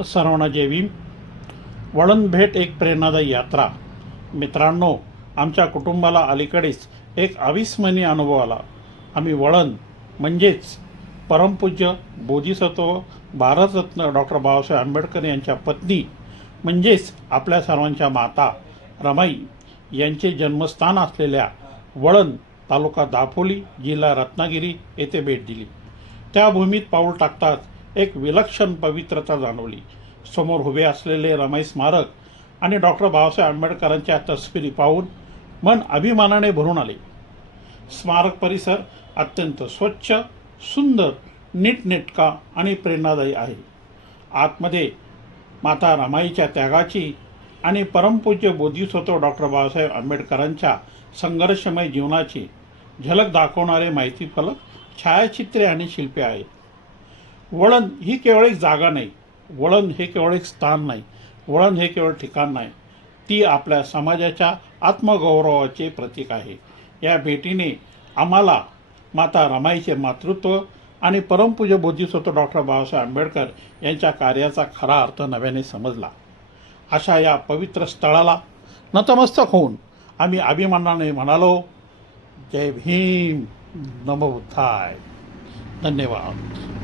सर्वांना जय भीम. वळण भेट एक प्रेरणादायी यात्रा. मित्रांनो, आमच्या कुटुंबाला अलीकडेच एक अविस्मरणीय अनुभव आला. आम्ही वळण म्हणजेच परमपूज्य बोधिसत्व भारतरत्न डॉक्टर बाबासाहेब आंबेडकर यांच्या पत्नी म्हणजेच आपल्या सर्वांच्या माता रमाई यांचे जन्मस्थान असलेल्या वळण तालुका दापोली जिल्हा रत्नागिरी येथे भेट दिली. त्या भूमीत पाऊल टाकताच एक विलक्षण पवित्रता जाणवली. समोर उभे असलेले रमाई स्मारक आणि डॉक्टर बाबासाहेब आंबेडकरांच्या तस्वीरी पाहून मन अभिमानाने भरून आले. स्मारक परिसर अत्यंत स्वच्छ, सुंदर, नीटनेटका आणि प्रेरणादायी आहे. आतमध्ये माता रमाईच्या त्यागाची आणि परमपूज्य बोधिसत्व डॉक्टर बाबासाहेब आंबेडकरांच्या संघर्षमय जीवनाची झलक दाखवणारे माहिती फलक, छायाचित्रे आणि शिल्पे आहेत. वळण ही केवळ एक जागा नाही, वळण हे केवळ एक स्थान नाही, वळण हे केवळ ठिकाण नाही, ती आपल्या समाजाच्या आत्मगौरवाचे प्रतीक आहे. या भेटीने आम्हाला माता रमाईचे मातृत्व आणि परमपूज्य बोधिसत्व डॉक्टर बाबासाहेब आंबेडकर यांच्या कार्याचा खरा अर्थ नव्याने समजला. अशा या पवित्र स्थळाला नतमस्तक होऊन आम्ही अभिमानाने म्हणालो, जय भीम, नमो बुद्धाय. धन्यवाद.